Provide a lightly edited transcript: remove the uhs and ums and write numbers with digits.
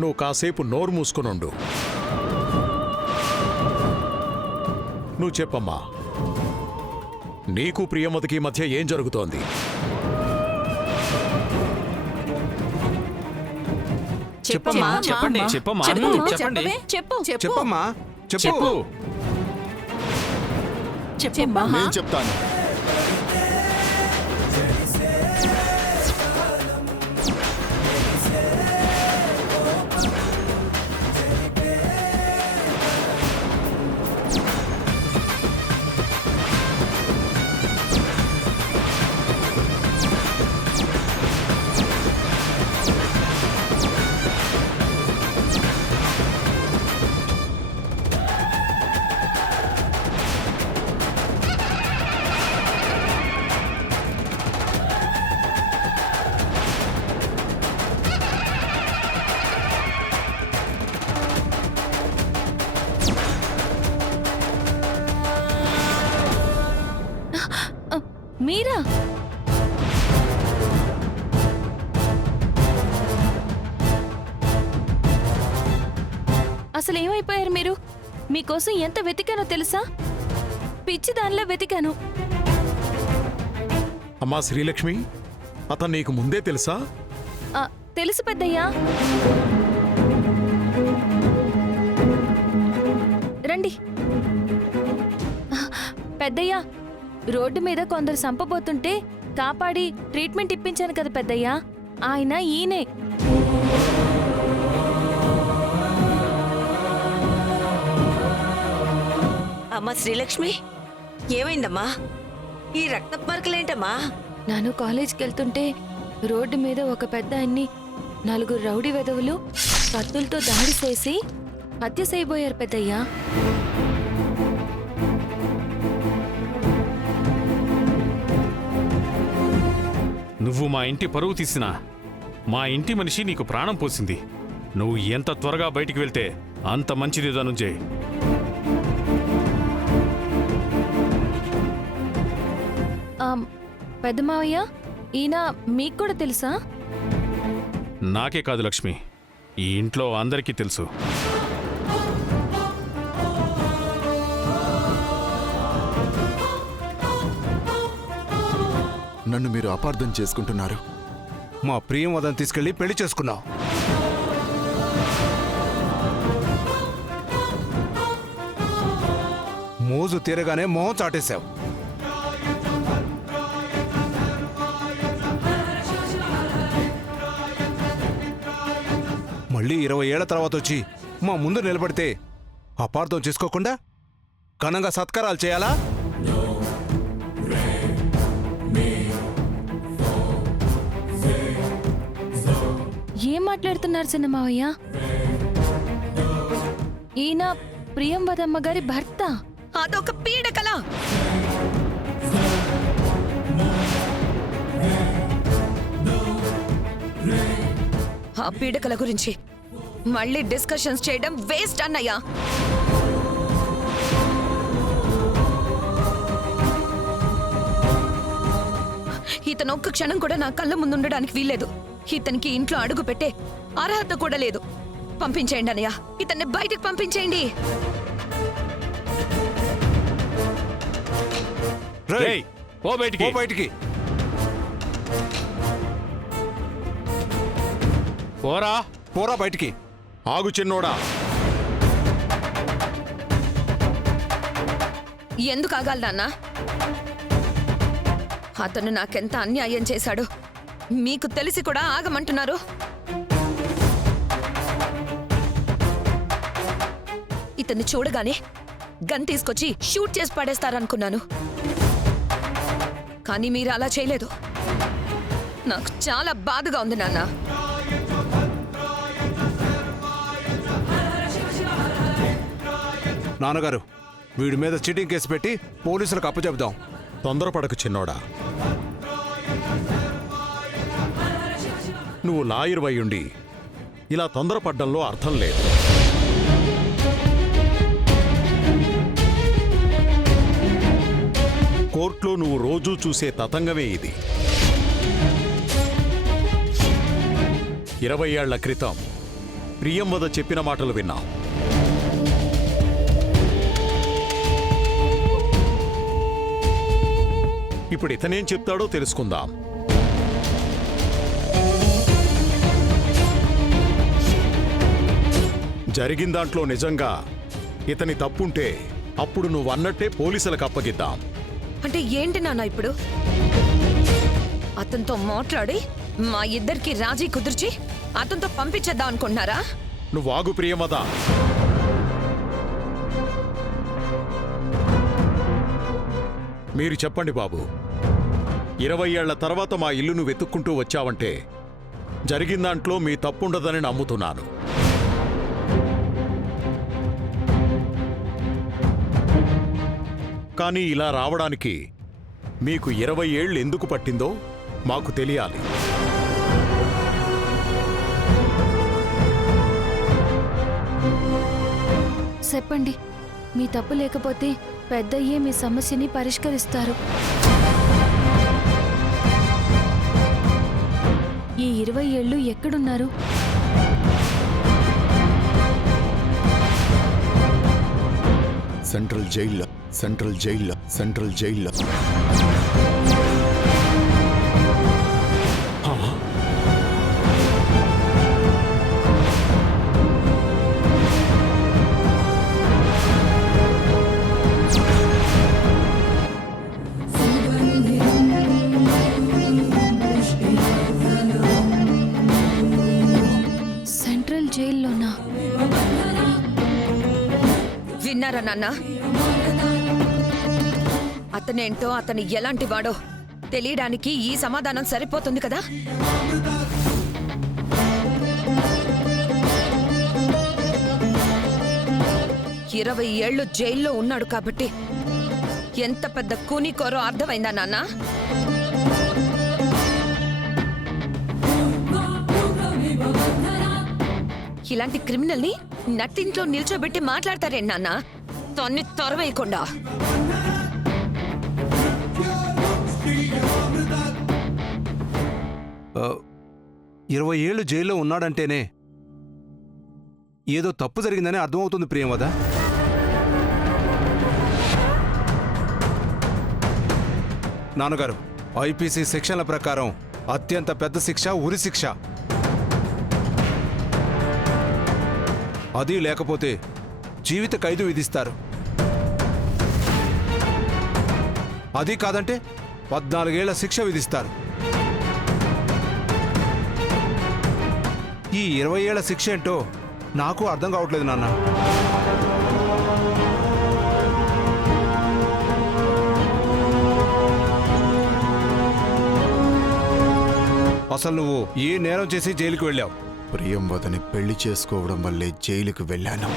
నువ్వు కాసేపు నోరు మూసుకునుండు. నువ్వు చెప్పమ్మా, నీకు ప్రియమతికి మధ్య ఏం జరుగుతోంది? చెప్పమ్మా. చెప్పండి. చెప్పమ్మా. చెప్పండి. చెప్పమ్మా. చెప్పు. చెప్పమ్మా. నేను చెప్తాను. మీరా? అసలు ఏమైపోయారు మీరు? మీకోసం ఎంత వెతికానో తెలుసా? పిచ్చి దానిలో వెతికాను. అమ్మా శ్రీలక్ష్మి, అతను నీకు ముందే తెలుసా? తెలుసు పెద్దయ్యా. రండి. పెద్దయ్యా, రోడ్డు మీద కొందరు సంపబోతుంటే కాపాడి ట్రీట్మెంట్ ఇప్పించాను కదా పెద్దయ్యా, ఆయన ఈయనే. అమ్మా శ్రీలక్ష్మి, ఏమైందమ్మా? ఈ రక్తపు మరకలేంటమ్మా? నాను కాలేజ్కి వెళ్తుంటే రోడ్డు మీద ఒక పెద్ద ఆయన్ని 4 రౌడీ వెధవులు కత్తులతో దాడి చేసి హత్య చేయబోయారు పెద్దయ్యా. నువ్వు మా ఇంటి పరువు తీసినా మా ఇంటి మనిషి నీకు ప్రాణం పోసింది. నువ్వు ఎంత త్వరగా బయటికి వెళ్తే అంత మంచిది ధనుంజయ్. పెద్ద మావయ్య, ఈయన మీకు కూడా తెలుసా? నాకే కాదు లక్ష్మి, ఈ ఇంట్లో అందరికీ తెలుసు. నన్ను మీరు అపార్థం చేసుకుంటున్నారు. మా ప్రియమదం తీసుకెళ్లి పెళ్లి చేసుకున్నావు. మోజు తీరగానే మొహం చాటేశావు. మళ్ళీ 20 ఏళ్ల తర్వాత వచ్చి మా ముందు నిలబడితే అపార్థం చేసుకోకుండా ఘనంగా సత్కారాలు చేయాలా? ఏం మాట్లాడుతున్నారు చిన్న మావయ్య? ఈయన ప్రియంవదమ్మ గారి భర్త. అదొక పీడకల. ఆ పీడకల గురించి మళ్ళీ డిస్కషన్స్ చేయడం వేస్ట్ అన్నయ్యా. ఇతను ఒక్క క్షణం కూడా నా కళ్ళ ముందుండడానికి వీల్లేదు. ఇతనికి ఇంట్లో అడుగు పెట్టే అర్హత కూడా లేదు. పంపించేయండి అన్నయ్య, ఇతన్ని బయటికి పంపించేయండి. బయటికి పోరా. పోరా బయటికి. ఆగు చిన్నోడా. ఎందుకు ఆగాలి నాన్న? అతను నాకెంత అన్యాయం చేశాడు మీకు తెలిసి కూడా ఆగమంటున్నారు. ఇతన్ని చూడగానే గన్ తీసుకొచ్చి షూట్ చేసి పడేస్తారనుకున్నాను, కానీ మీరు అలా చేయలేదు. నాకు చాలా బాధగా ఉంది నాన్న. నాన్నగారు, వీడి మీద చీటింగ్ కేసు పెట్టి పోలీసులకు అప్పచెప్దాం. తొందరపడకు చిన్నోడా. నువ్వు లాయర్ వయ్యుండి ఇలా తొందరపడ్డంలో అర్థం లేదు. కోర్టులో నువ్వు రోజూ చూసే తతంగమే ఇది. 20 ఏళ్ల క్రితం ప్రియంవద చెప్పిన మాటలు విన్నాం. ఇప్పుడు ఇతనేం చెప్తాడో తెలుసుకుందాం. జరిగిన దాంట్లో నిజంగా ఇతని తప్పుంటే అప్పుడు నువ్వు అన్నట్టే పోలీసులకు అప్పగిద్దాం. అంటే ఏంటి నాన్న ఇప్పుడు? అతనితో మాట్లాడి మా ఇద్దరికి రాజీ కుదిర్చి అతనితో పంపించేద్దాం అనుకుంటున్నారా? నువ్వు ఆగు ప్రియమద. మీరు చెప్పండి బాబు, 20 ఏళ్ల తర్వాత మా ఇల్లును వెతుక్కుంటూ వచ్చావంటే జరిగిన దాంట్లో మీ తప్పుండదని నమ్ముతున్నాను. కానీ ఇలా రావడానికి మీకు 20 ఏళ్ళు ఎందుకు పట్టిందో మాకు తెలియాలి. చెప్పండి, మీ తప్పు లేకపోతే పెద్దయ్యే మీ సమస్యని పరిష్కరిస్తారు. ఈ 20 ఏళ్ళు ఎక్కడున్నారు? సెంట్రల్ జైల్లో, సెంట్రల్ జైల్లో, సెంట్రల్ జైల్లో. సెంట్రల్ జైల్లోనా? విన్నారా నాన్న? అతనేంటో అతను ఎలాంటి వాడో తెలియడానికి ఈ సమాధానం సరిపోతుంది కదా. ఇరవై ఏళ్ళు జైల్లో ఉన్నాడు కాబట్టి ఎంత పెద్ద కూనికోరో అర్థమైందా నాన్న? ఇలాంటి క్రిమినల్ని నట్టింట్లో నిల్చోబెట్టి మాట్లాడతారేంటి నాన్న? తన్ని తొరవేయకుండా. ఆ, 20 ఏళ్ళు జైల్లో ఉన్నాడంటేనే ఏదో తప్పు జరిగిందని అర్థమవుతుంది ప్రియంవద. నాన్నగారు, ఐపీసీ సెక్షన్ల ప్రకారం అత్యంత పెద్ద శిక్ష ఉరి శిక్ష. అది లేకపోతే జీవిత ఖైదు విధిస్తారు. అది కాదంటే 14 ఏళ్ల శిక్ష విధిస్తారు. ఈ 20 ఏళ్ల శిక్ష ఏంటో నాకు అర్థం కావట్లేదు నాన్న. అసలు నువ్వు ఏ నేరం చేసి జైలుకి వెళ్ళావు? ప్రియంవదని పెళ్లి చేసుకోవడం వల్లే జైలుకు వెళ్ళాను.